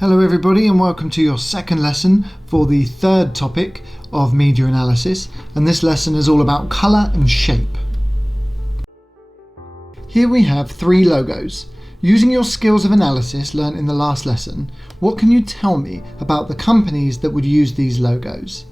Hello everybody and welcome to your second lesson for the third topic of media analysis, and this lesson is all about colour and shape. Here we have three logos. Using your skills of analysis learnt in the last lesson, what can you tell me about the companies that would use these logos?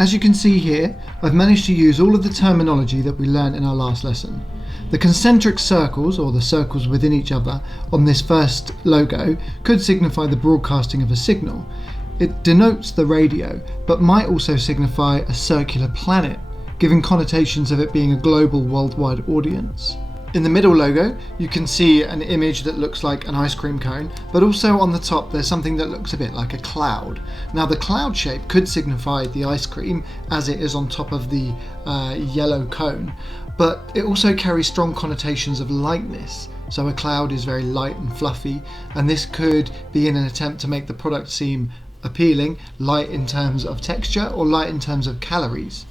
As you can see here, I've managed to use all of the terminology that we learned in our last lesson. The concentric circles, or the circles within each other, on this first logo could signify the broadcasting of a signal. It denotes the radio, but might also signify a circular planet, giving connotations of it being a global, worldwide audience. In the middle logo, you can see an image that looks like an ice cream cone, but also on the top there's something that looks a bit like a cloud. Now the cloud shape could signify the ice cream as it is on top of the yellow cone, but it also carries strong connotations of lightness. So a cloud is very light and fluffy, and this could be in an attempt to make the product seem appealing, light in terms of texture or light in terms of calories.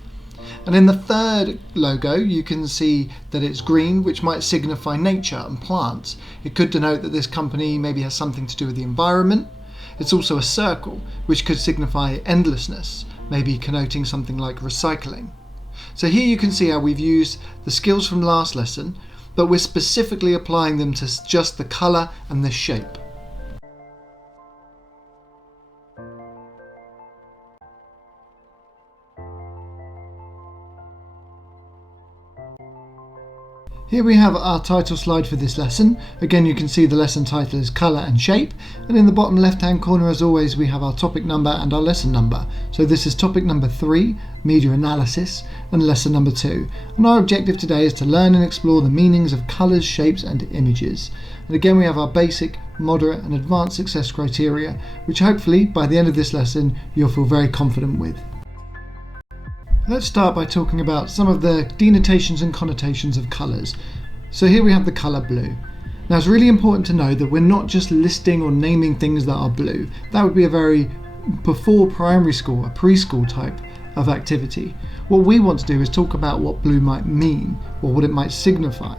And in the third logo, you can see that it's green, which might signify nature and plants. It could denote that this company maybe has something to do with the environment. It's also a circle, which could signify endlessness, maybe connoting something like recycling. So here you can see how we've used the skills from last lesson, but we're specifically applying them to just the colour and the shape. Here we have our title slide for this lesson. Again, you can see the lesson title is Colour and Shape, and in the bottom left hand corner, as always, we have our topic number and our lesson number. So this is topic number 3, Media Analysis, and lesson number 2. And our objective today is to learn and explore the meanings of colours, shapes and images. And again, we have our basic, moderate and advanced success criteria, which hopefully by the end of this lesson you'll feel very confident with. Let's start by talking about some of the denotations and connotations of colours. So here we have the colour blue. Now it's really important to know that we're not just listing or naming things that are blue. That would be a very before primary school, a preschool type of activity. What we want to do is talk about what blue might mean or what it might signify.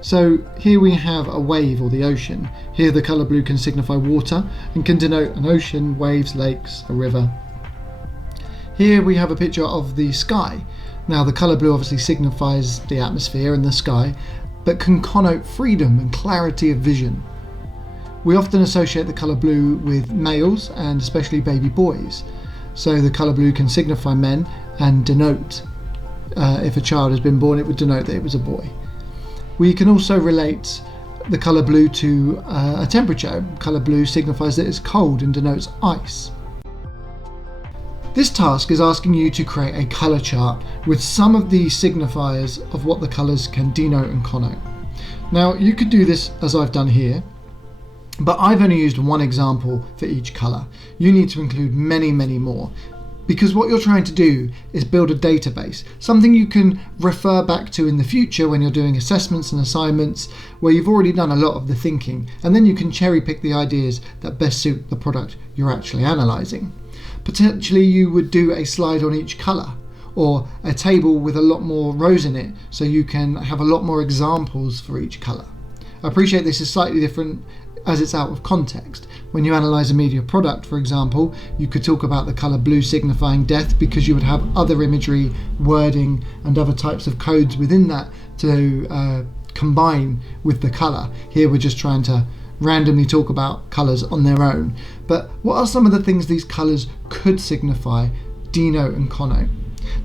So here we have a wave or the ocean. Here the colour blue can signify water and can denote an ocean, waves, lakes, a river. Here we have a picture of the sky. Now the colour blue obviously signifies the atmosphere and the sky, but can connote freedom and clarity of vision. We often associate the colour blue with males and especially baby boys. So the colour blue can signify men and denote, if a child has been born, it would denote that it was a boy. We can also relate the colour blue to a temperature. Colour blue signifies that it's cold and denotes ice. This task is asking you to create a colour chart with some of the signifiers of what the colours can denote and connote. Now you could do this as I've done here, but I've only used one example for each colour. You need to include many, many more, because what you're trying to do is build a database, something you can refer back to in the future when you're doing assessments and assignments where you've already done a lot of the thinking, and then you can cherry pick the ideas that best suit the product you're actually analysing. Potentially you would do a slide on each colour, or a table with a lot more rows in it, so you can have a lot more examples for each colour. I appreciate this is slightly different as it's out of context. When you analyse a media product, for example, you could talk about the colour blue signifying death because you would have other imagery, wording and other types of codes within that to combine with the colour. Here we're just trying to randomly talk about colours on their own. But what are some of the things these colours could signify, denote and connote?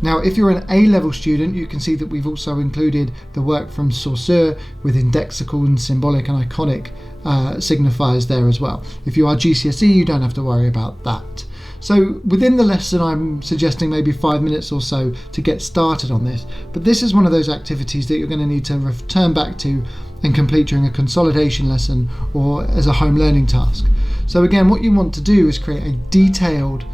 Now, if you're an A-level student, you can see that we've also included the work from Saussure with indexical and symbolic and iconic signifiers there as well. If you are GCSE, you don't have to worry about that. So within the lesson, I'm suggesting maybe 5 minutes or so to get started on this. But this is one of those activities that you're going to need to return back to and complete during a consolidation lesson or as a home learning task. So again, what you want to do is create a detailed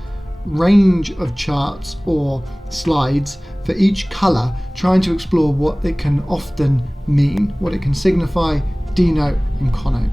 range of charts or slides for each colour, trying to explore what it can often mean, what it can signify, denote and connote.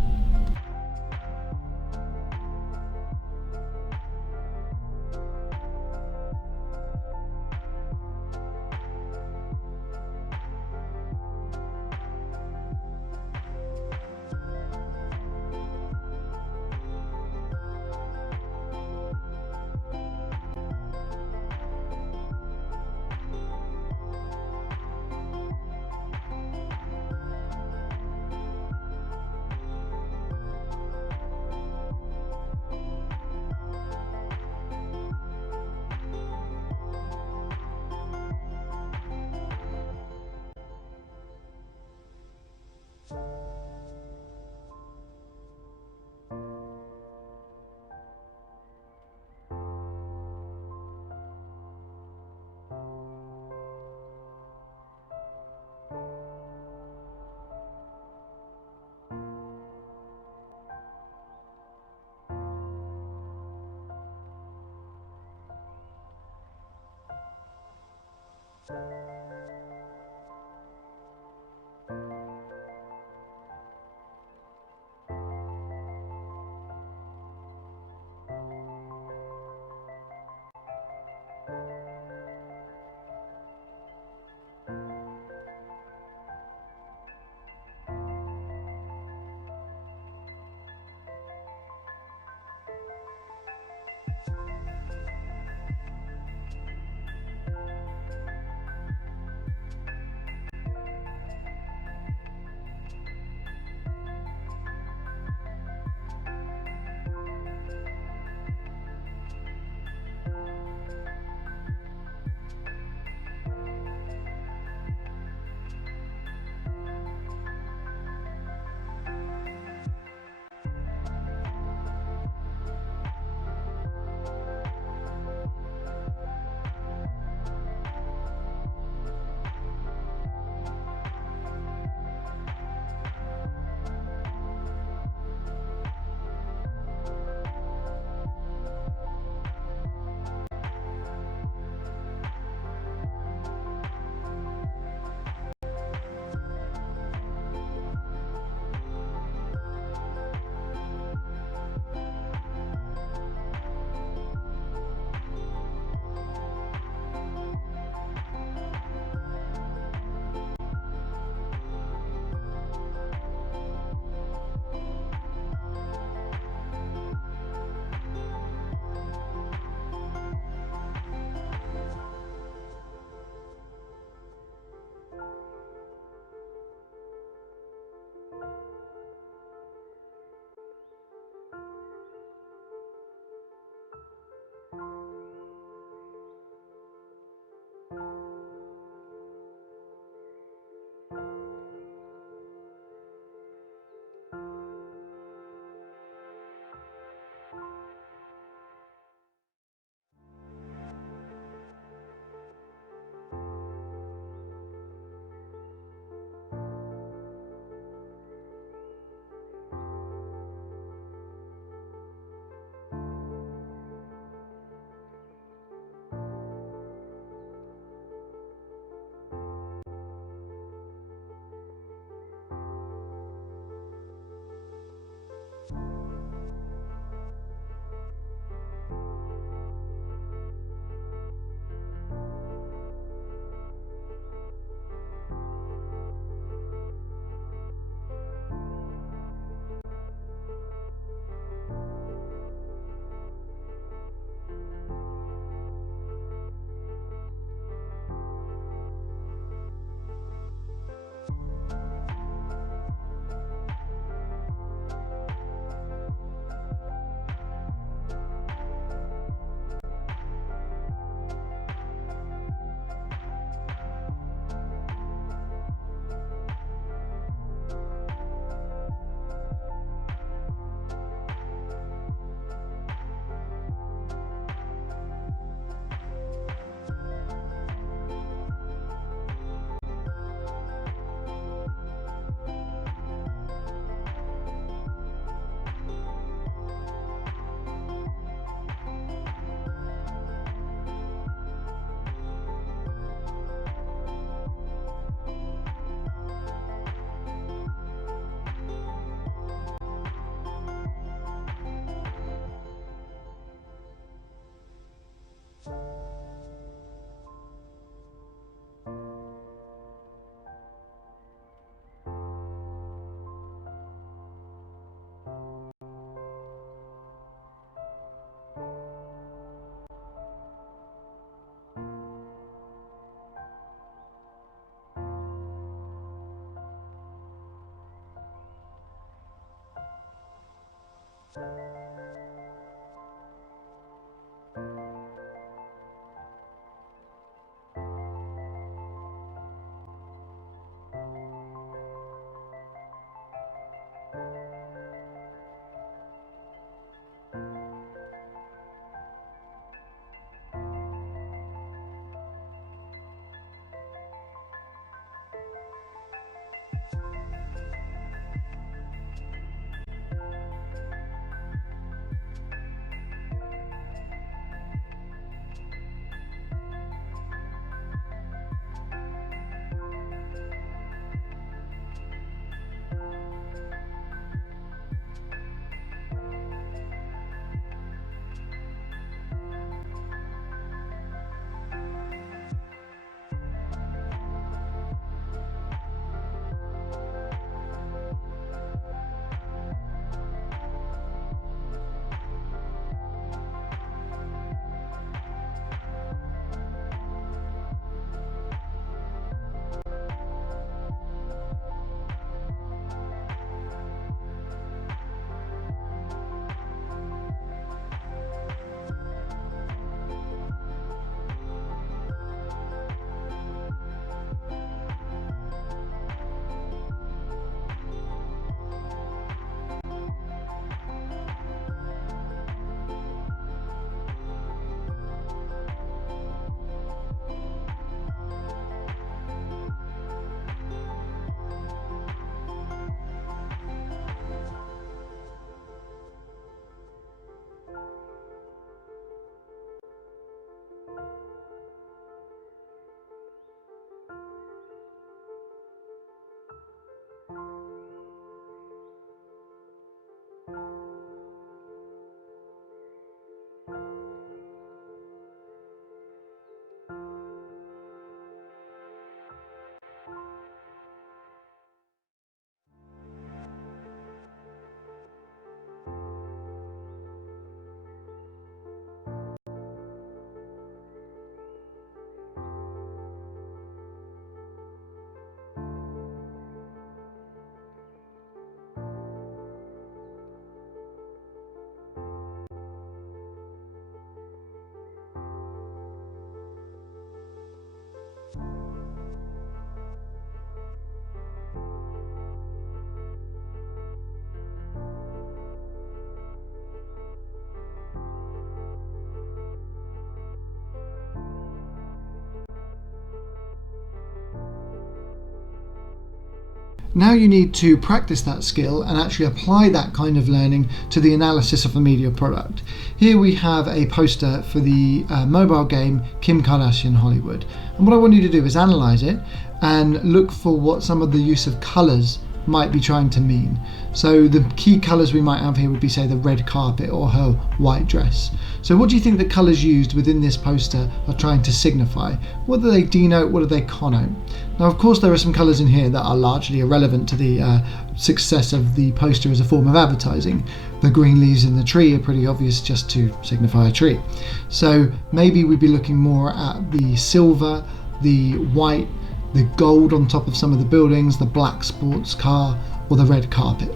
Now you need to practice that skill and actually apply that kind of learning to the analysis of a media product. Here we have a poster for the mobile game Kim Kardashian Hollywood. And what I want you to do is analyze it and look for what some of the use of colors might be trying to mean. So the key colours we might have here would be, say, the red carpet or her white dress. So what do you think the colours used within this poster are trying to signify? What do they denote? What do they connote? Now, of course, there are some colours in here that are largely irrelevant to the success of the poster as a form of advertising. The green leaves in the tree are pretty obvious, just to signify a tree. So maybe we'd be looking more at the silver, the white, the gold on top of some of the buildings, the black sports car, or the red carpet.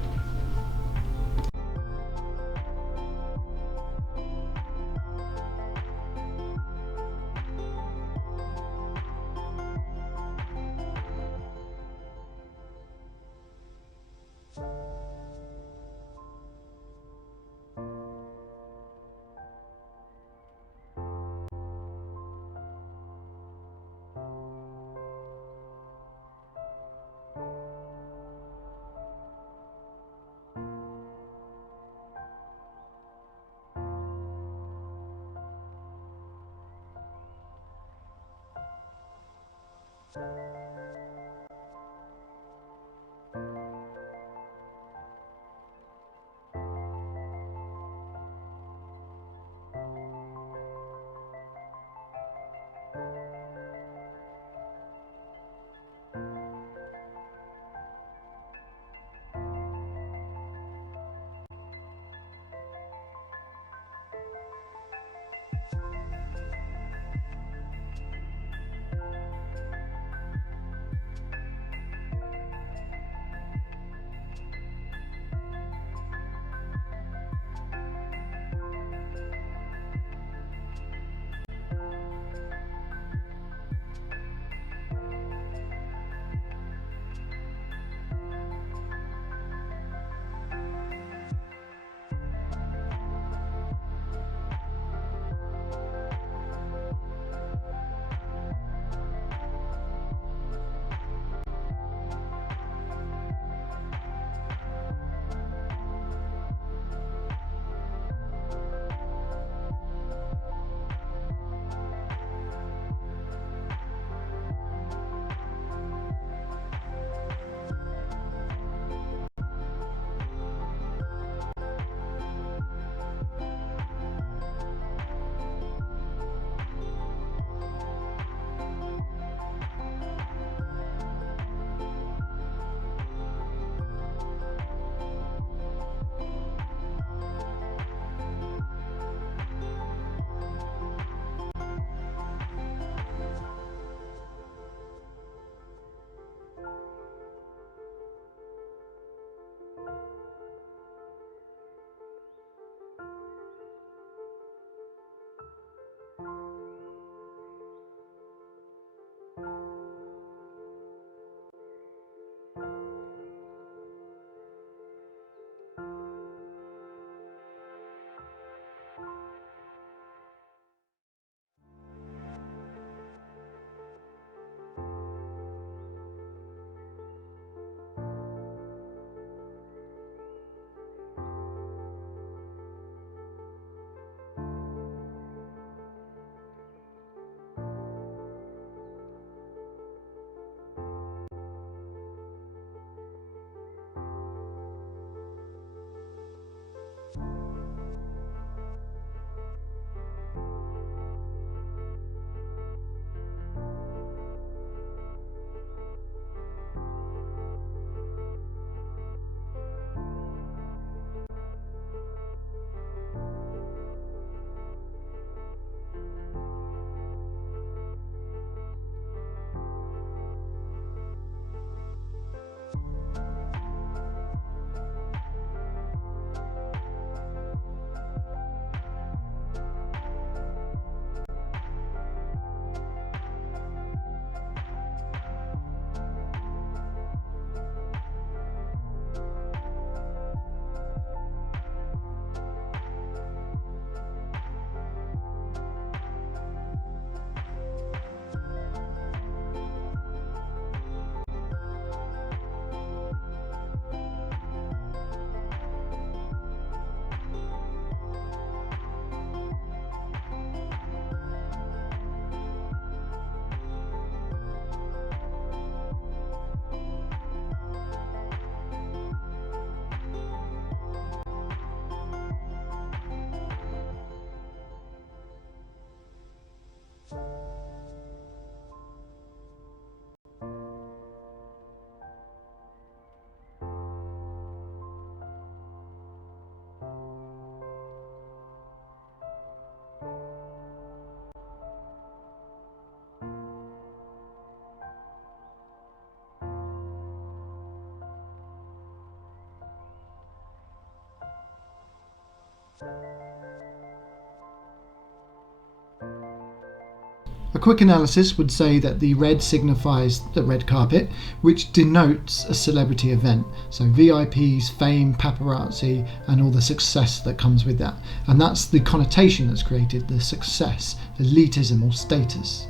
A quick analysis would say that the red signifies the red carpet, which denotes a celebrity event. So VIPs, fame, paparazzi, and all the success that comes with that. And that's the connotation that's created, the success, elitism or status.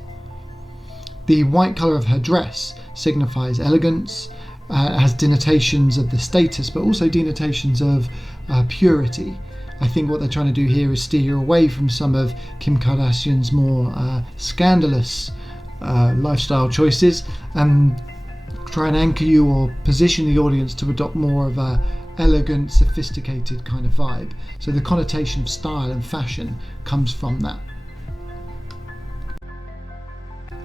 The white colour of her dress signifies elegance, has denotations of the status, but also denotations of purity. I think what they're trying to do here is steer away from some of Kim Kardashian's more scandalous lifestyle choices and try and anchor you or position the audience to adopt more of a elegant, sophisticated kind of vibe. So the connotation of style and fashion comes from that.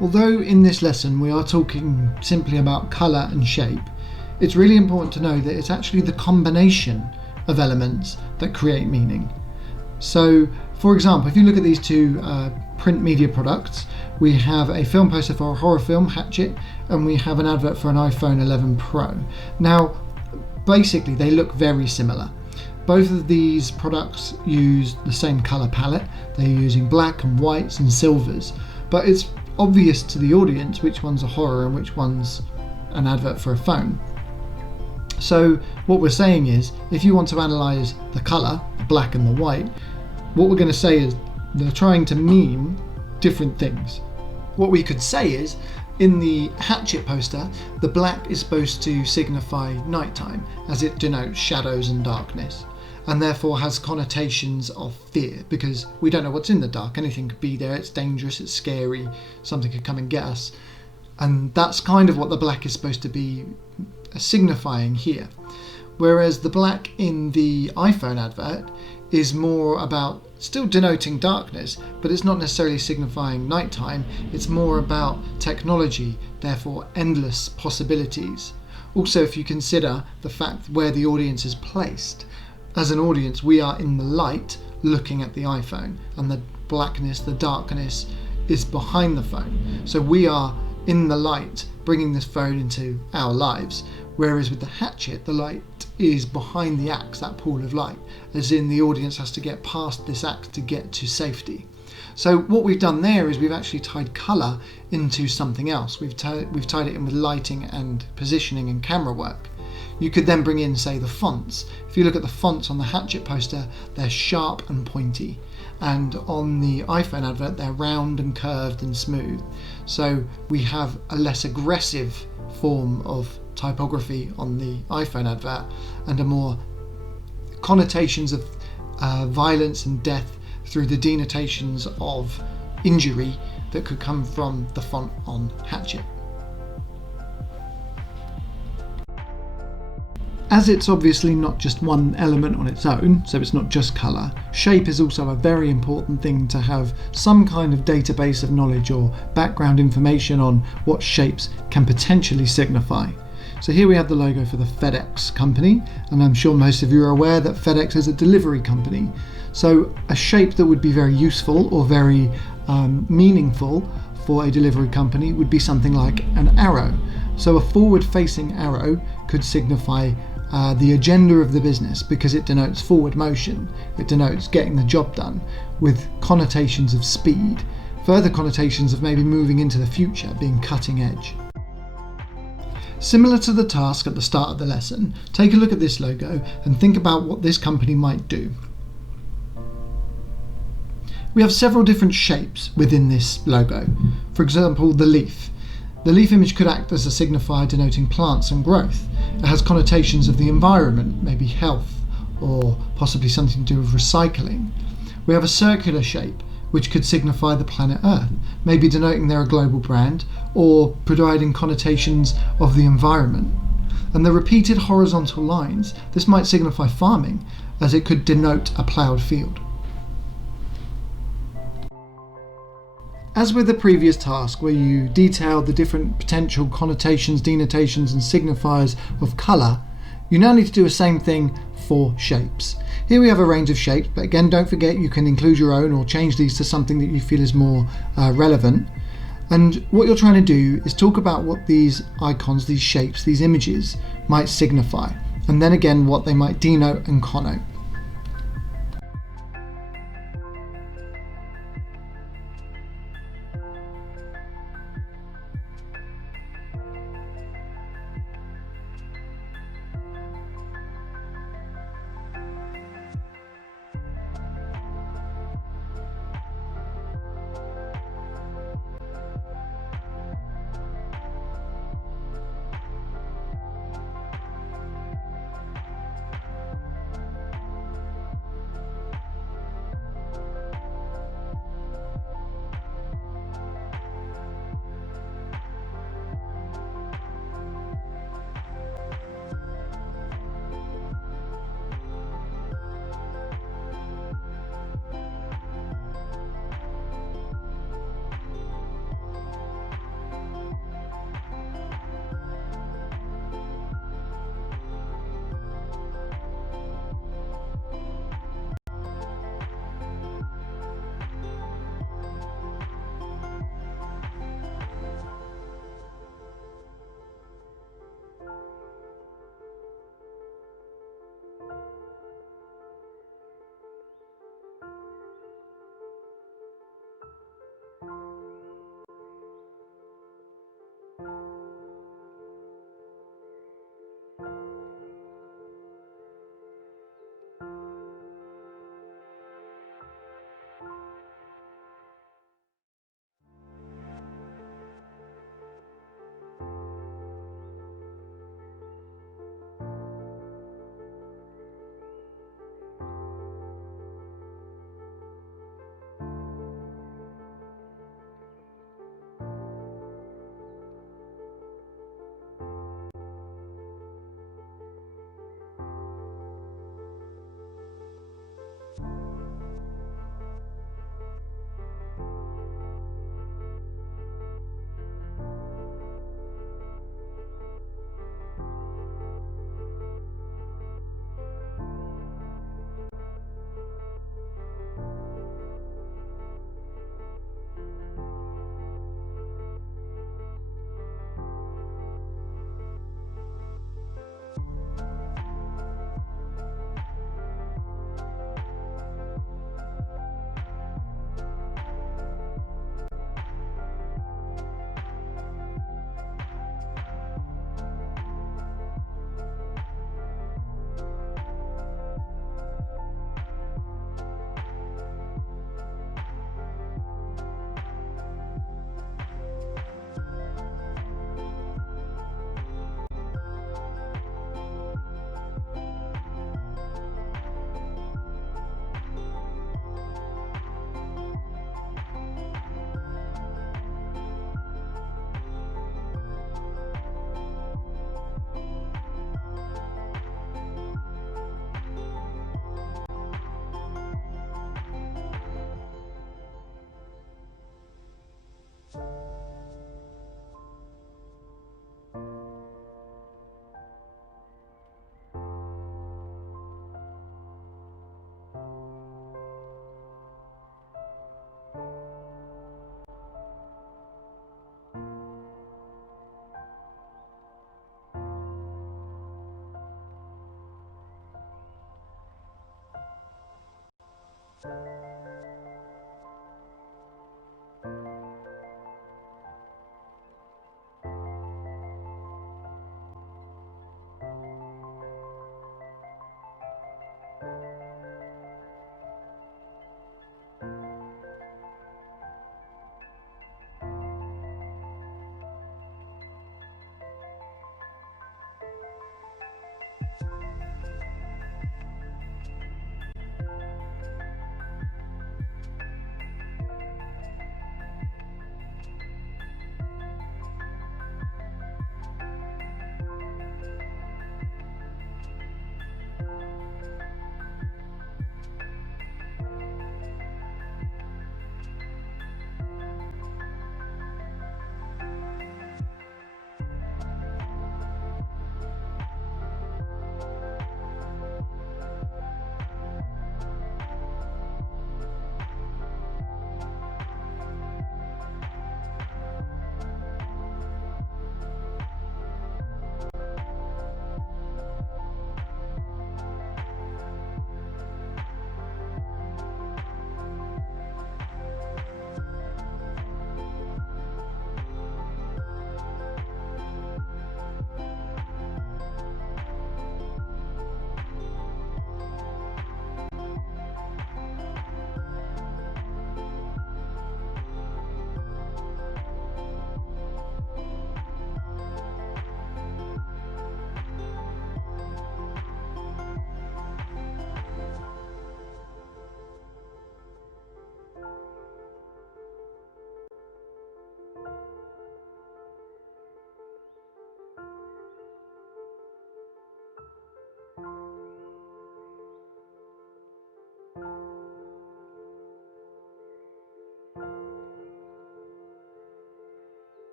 Although in this lesson we are talking simply about colour and shape, it's really important to know that it's actually the combination of elements that create meaning. So, for example, if you look at these two print media products, we have a film poster for a horror film, Hatchet, and we have an advert for an iPhone 11 Pro. Now, basically, they look very similar. Both of these products use the same colour palette. They're using black and whites and silvers, but it's obvious to the audience which one's a horror and which one's an advert for a phone. So what we're saying is, if you want to analyse the colour, the black and the white, what we're going to say is they're trying to mean different things. What we could say is, in the Hatchet poster, the black is supposed to signify nighttime, as it denotes shadows and darkness, and therefore has connotations of fear, because we don't know what's in the dark. Anything could be there, it's dangerous, it's scary, something could come and get us. And that's kind of what the black is supposed to be signifying here. Whereas the black in the iPhone advert is more about still denoting darkness, but it's not necessarily signifying nighttime. It's more about technology, therefore endless possibilities. Also, if you consider the fact where the audience is placed, as an audience we are in the light looking at the iPhone, and the blackness, the darkness is behind the phone. So we are in the light bringing this phone into our lives, whereas with the Hatchet the light is behind the axe, that pool of light, as in the audience has to get past this axe to get to safety. So what we've done there is we've actually tied colour into something else. We've tied it in with lighting and positioning and camera work. You could then bring in, say, the fonts. If you look at the fonts on the Hatchet poster, they're sharp and pointy, and on the iPhone advert they're round and curved and smooth. So we have a less aggressive form of typography on the iPhone advert and a more connotations of violence and death through the denotations of injury that could come from the font on Hatchet. As it's obviously not just one element on its own, so it's not just colour, shape is also a very important thing to have some kind of database of knowledge or background information on what shapes can potentially signify. So here we have the logo for the FedEx company, and I'm sure most of you are aware that FedEx is a delivery company. So a shape that would be very useful or very meaningful for a delivery company would be something like an arrow. So a forward-facing arrow could signify the agenda of the business, because it denotes forward motion, it denotes getting the job done, with connotations of speed, further connotations of maybe moving into the future, being cutting edge. Similar to the task at the start of the lesson, take a look at this logo and think about what this company might do. We have several different shapes within this logo. For example, the leaf. The leaf image could act as a signifier denoting plants and growth. It has connotations of the environment, maybe health, or possibly something to do with recycling. We have a circular shape, which could signify the planet Earth, maybe denoting they're a global brand, or providing connotations of the environment. And the repeated horizontal lines, this might signify farming, as it could denote a ploughed field. As with the previous task, where you detailed the different potential connotations, denotations and signifiers of colour, you now need to do the same thing for shapes. Here we have a range of shapes, but again, don't forget you can include your own or change these to something that you feel is more relevant. And what you're trying to do is talk about what these icons, these shapes, these images might signify, and then again what they might denote and connote.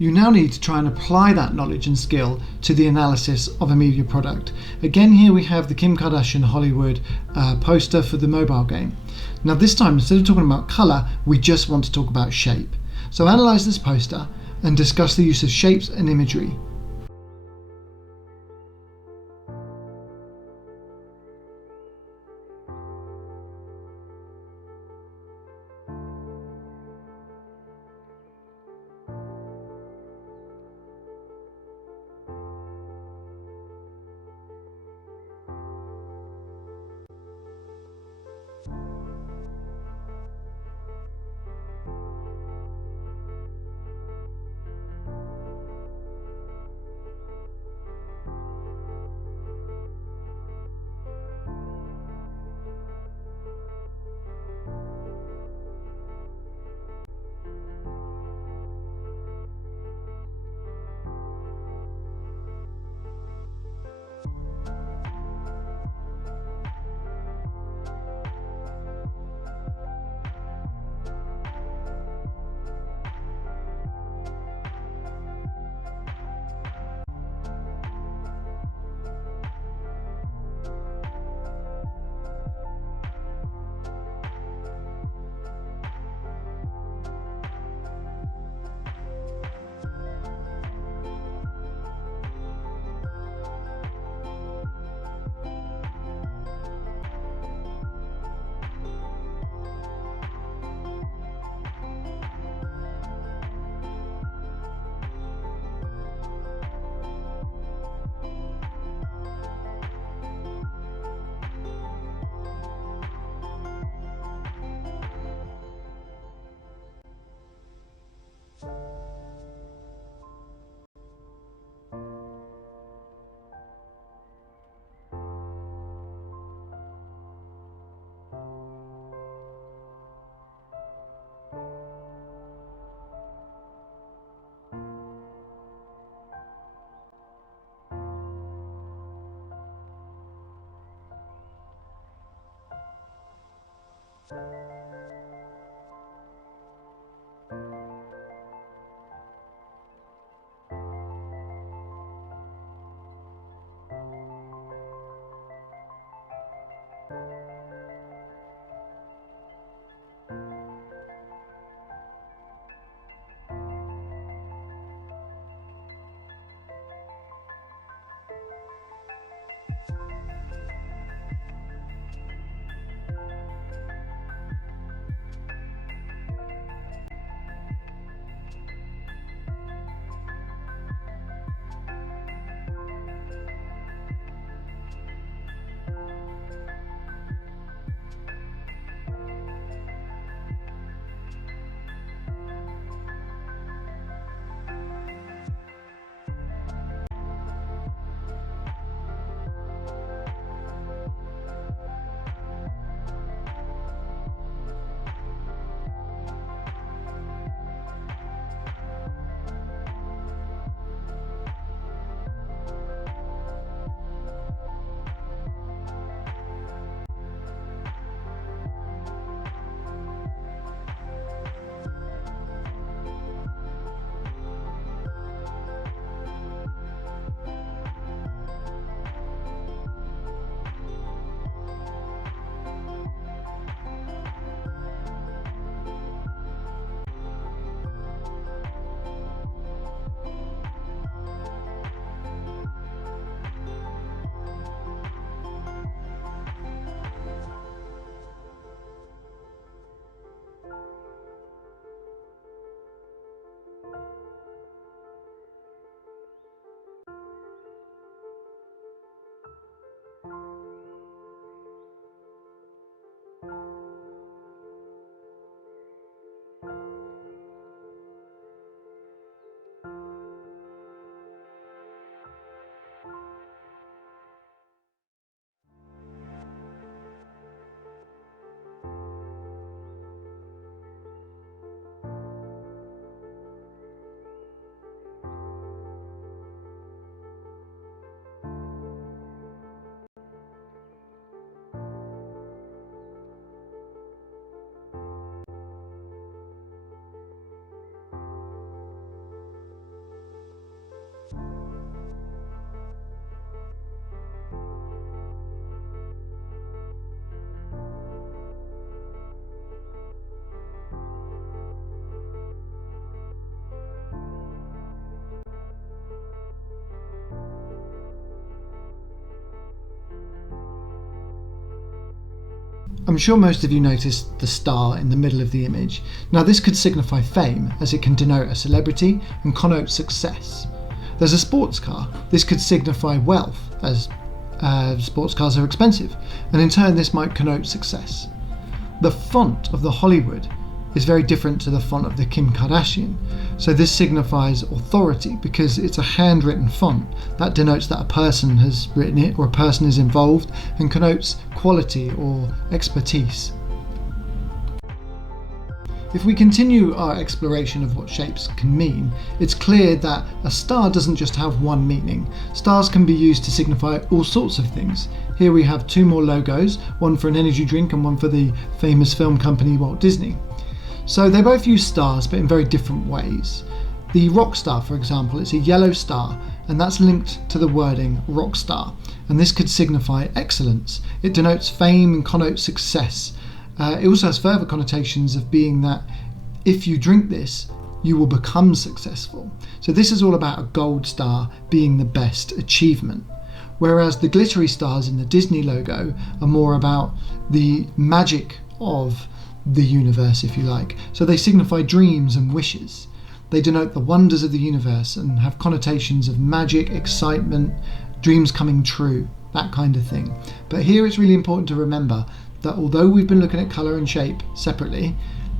You now need to try and apply that knowledge and skill to the analysis of a media product. Again, here we have the Kim Kardashian Hollywood poster for the mobile game. Now this time, instead of talking about colour, we just want to talk about shape. So analyse this poster and discuss the use of shapes and imagery. I'm sure most of you noticed the star in the middle of the image. Now this could signify fame, as it can denote a celebrity and connote success. There's a sports car. This could signify wealth, as sports cars are expensive, and in turn this might connote success. The font of the Hollywood is very different to the font of the Kim Kardashian, so this signifies authority because it's a handwritten font. That denotes that a person has written it or a person is involved, and connotes quality or expertise. If we continue our exploration of what shapes can mean, it's clear that a star doesn't just have one meaning. Stars can be used to signify all sorts of things. Here we have two more logos, one for an energy drink and one for the famous film company Walt Disney. So they both use stars, but in very different ways. The rock star, for example, it's a yellow star, and that's linked to the wording rock star, and this could signify excellence. It denotes fame and connotes success. It also has further connotations of being that if you drink this, you will become successful. So this is all about a gold star being the best achievement. Whereas the glittery stars in the Disney logo are more about the magic of the universe, if you like. So they signify dreams and wishes. They denote the wonders of the universe and have connotations of magic, excitement, dreams coming true, that kind of thing. But here it's really important to remember that although we've been looking at colour and shape separately,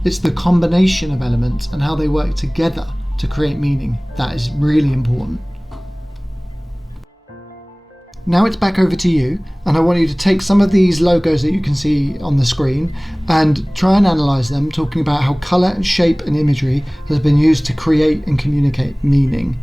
it's the combination of elements and how they work together to create meaning that is really important. Now it's back over to you, and I want you to take some of these logos that you can see on the screen and try and analyse them, talking about how colour, shape and imagery has been used to create and communicate meaning.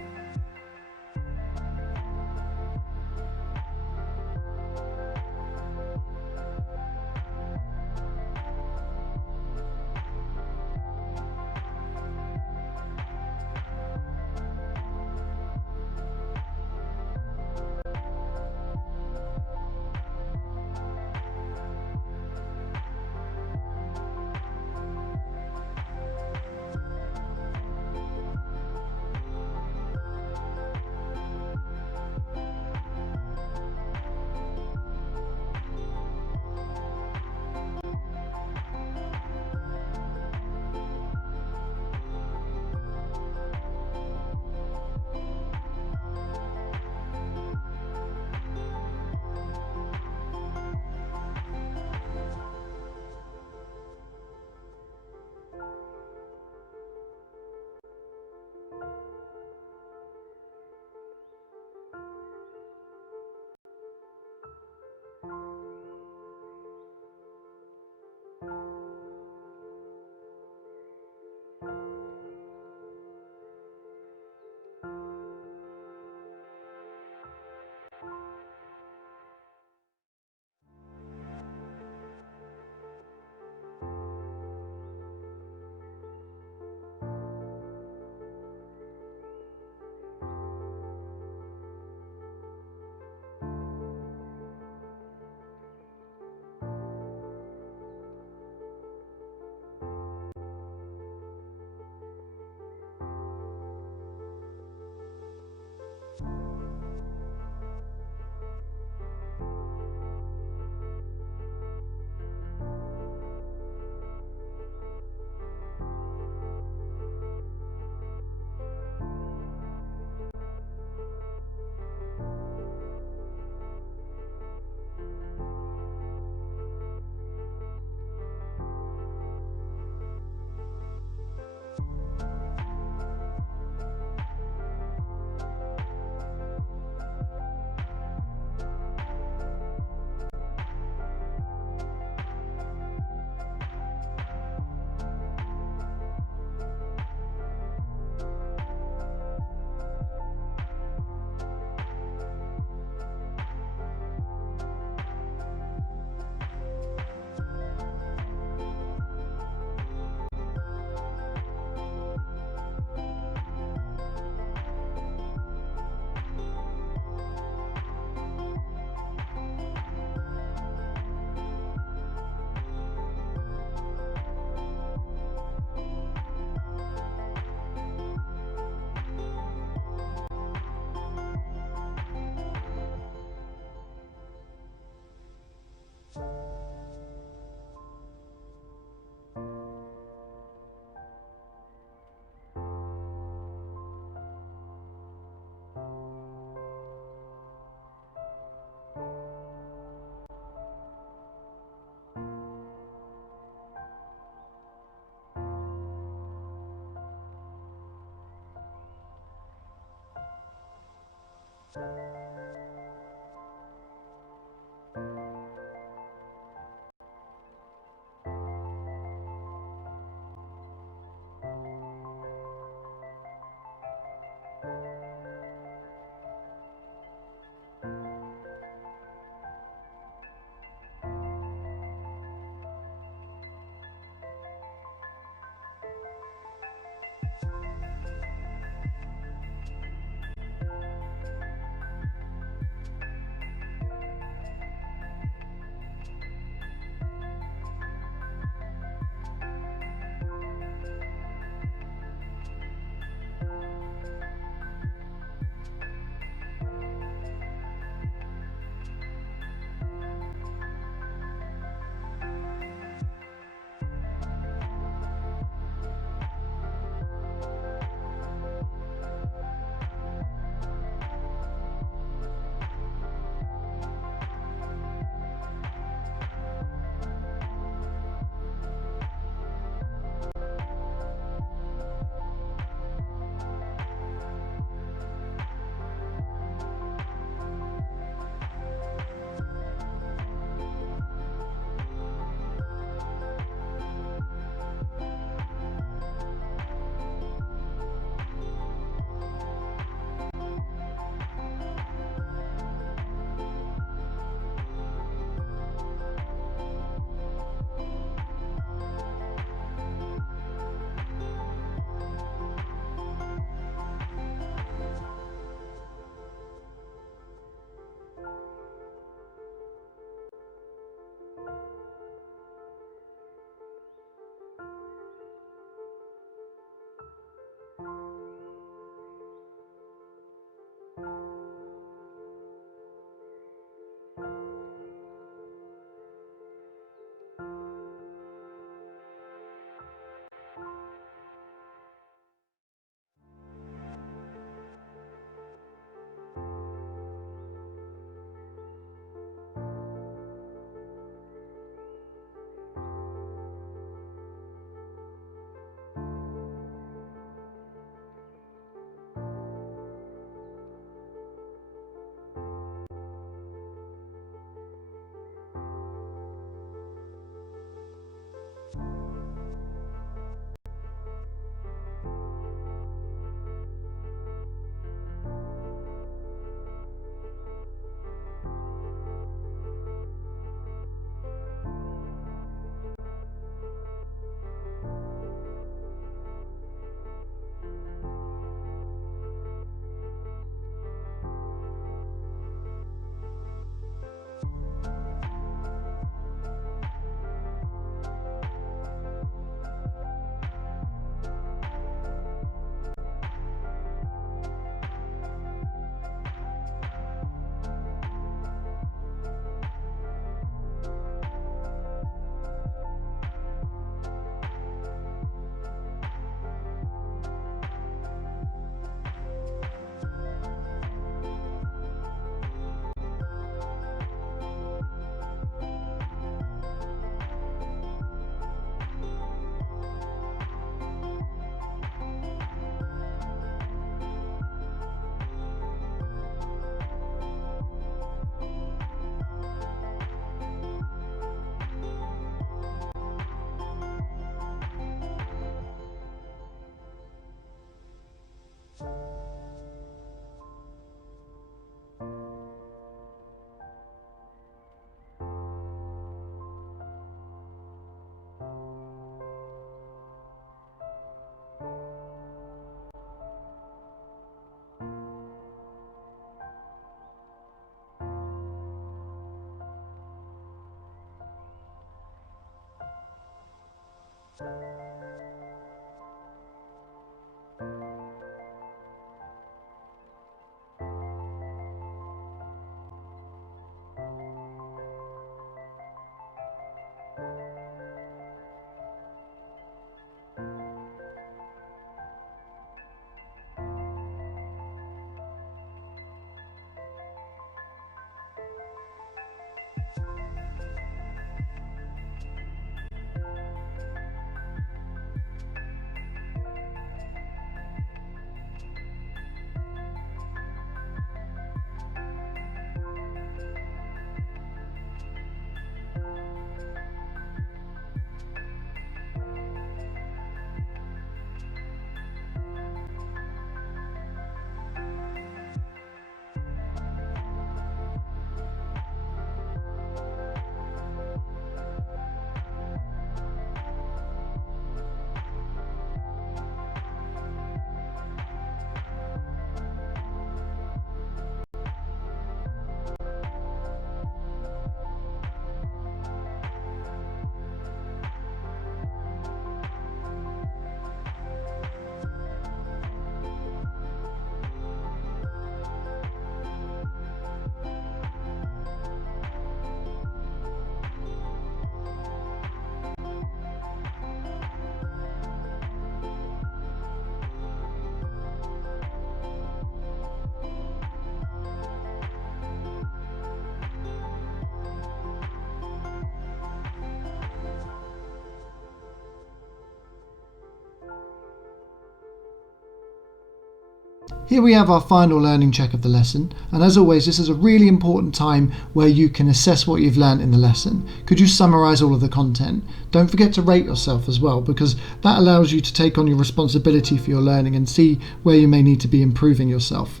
Here we have our final learning check of the lesson, and as always this is a really important time where you can assess what you've learned in the lesson. Could you summarise all of the content? Don't forget to rate yourself as well, because that allows you to take on your responsibility for your learning and see where you may need to be improving yourself.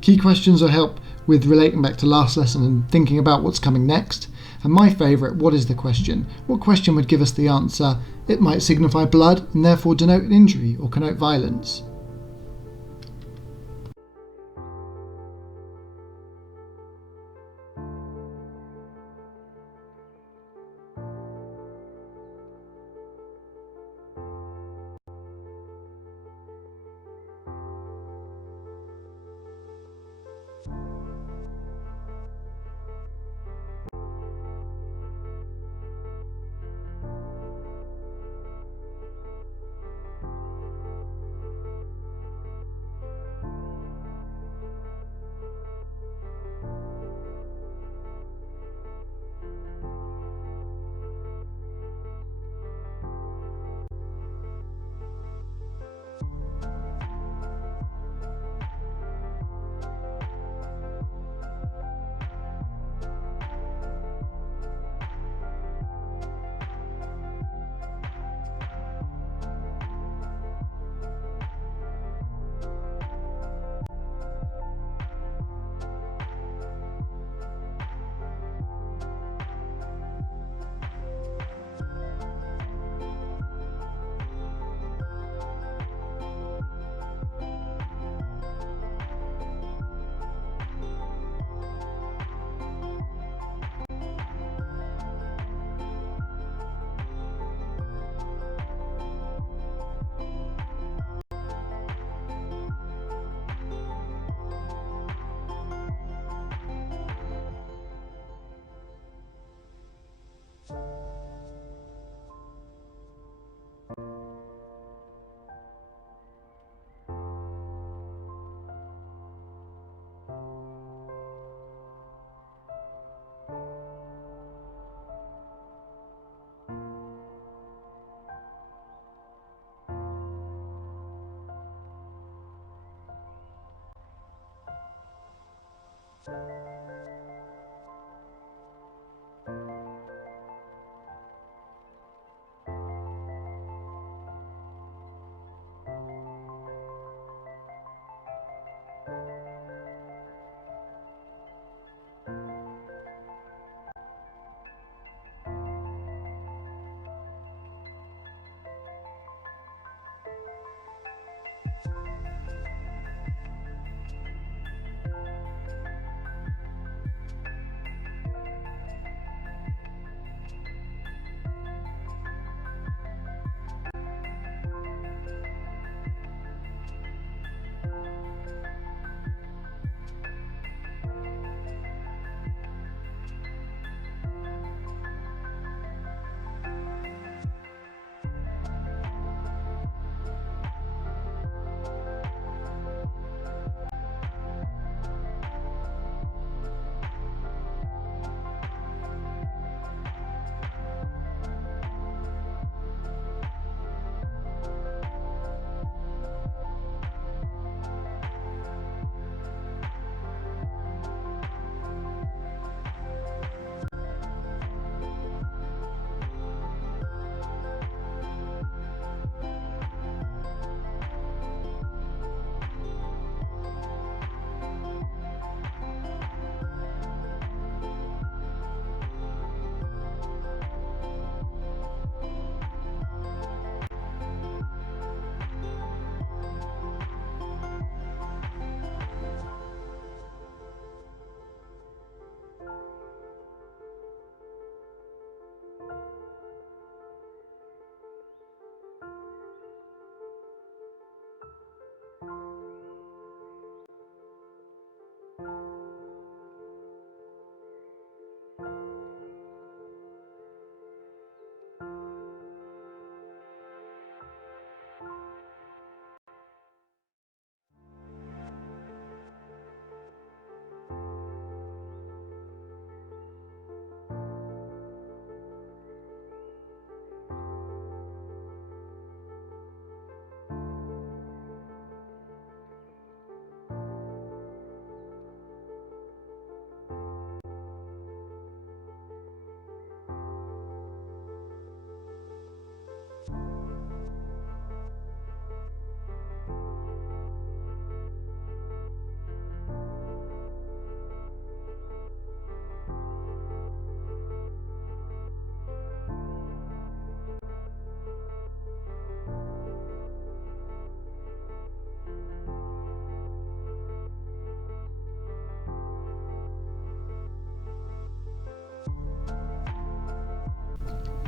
Key questions will help with relating back to last lesson and thinking about what's coming next. And my favourite, what is the question? What question would give us the answer? It might signify blood and therefore denote an injury or connote violence.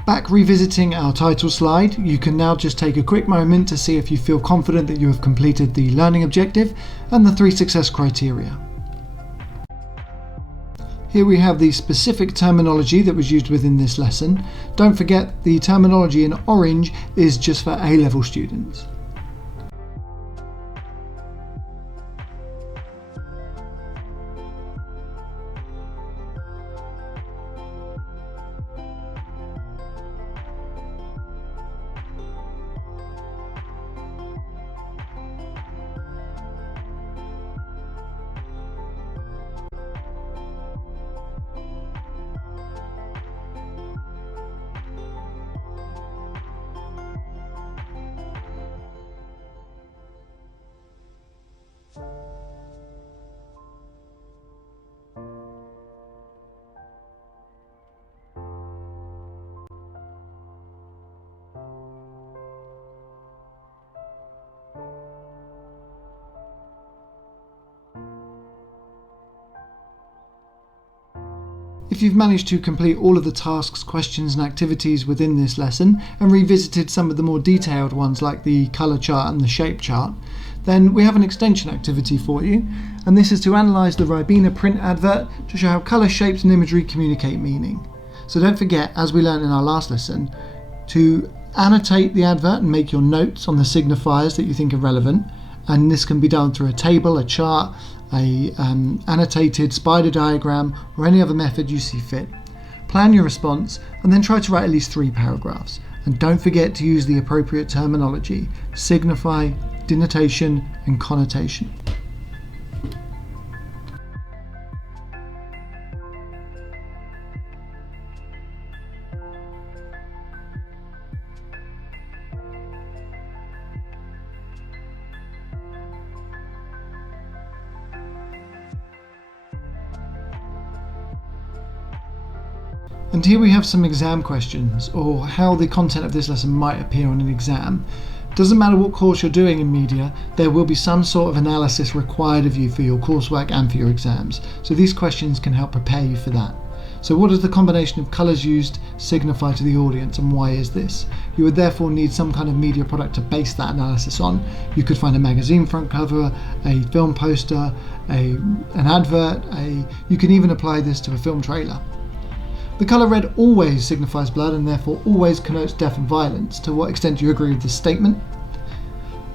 Back revisiting our title slide, you can now just take a quick moment to see if you feel confident that you have completed the learning objective and the 3 success criteria. Here we have the specific terminology that was used within this lesson. Don't forget, the terminology in orange is just for A-level students. If you've managed to complete all of the tasks, questions and activities within this lesson and revisited some of the more detailed ones like the colour chart and the shape chart, then we have an extension activity for you, and this is to analyse the Ribena print advert to show how colour, shapes and imagery communicate meaning. So don't forget, as we learned in our last lesson, to annotate the advert and make your notes on the signifiers that you think are relevant, and this can be done through a table, a chart, a annotated spider diagram or any other method you see fit. Plan your response and then try to write at least 3 paragraphs, and don't forget to use the appropriate terminology: signify, denotation and connotation. And here we have some exam questions, or how the content of this lesson might appear on an exam. Doesn't matter what course you're doing in media, there will be some sort of analysis required of you for your coursework and for your exams. So these questions can help prepare you for that. So what does the combination of colours used signify to the audience, and why is this? You would therefore need some kind of media product to base that analysis on. You could find a magazine front cover, a film poster, an advert, you can even apply this to a film trailer. The colour red always signifies blood and therefore always connotes death and violence. To what extent do you agree with this statement?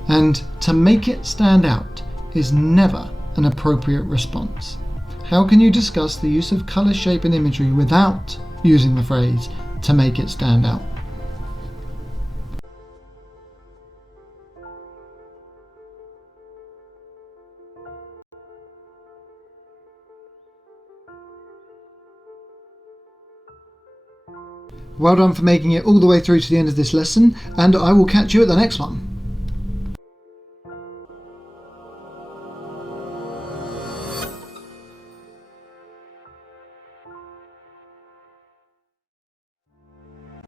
And to make it stand out is never an appropriate response. How can you discuss the use of colour, shape and imagery without using the phrase "to make it stand out"? Well done for making it all the way through to the end of this lesson, and I will catch you at the next one.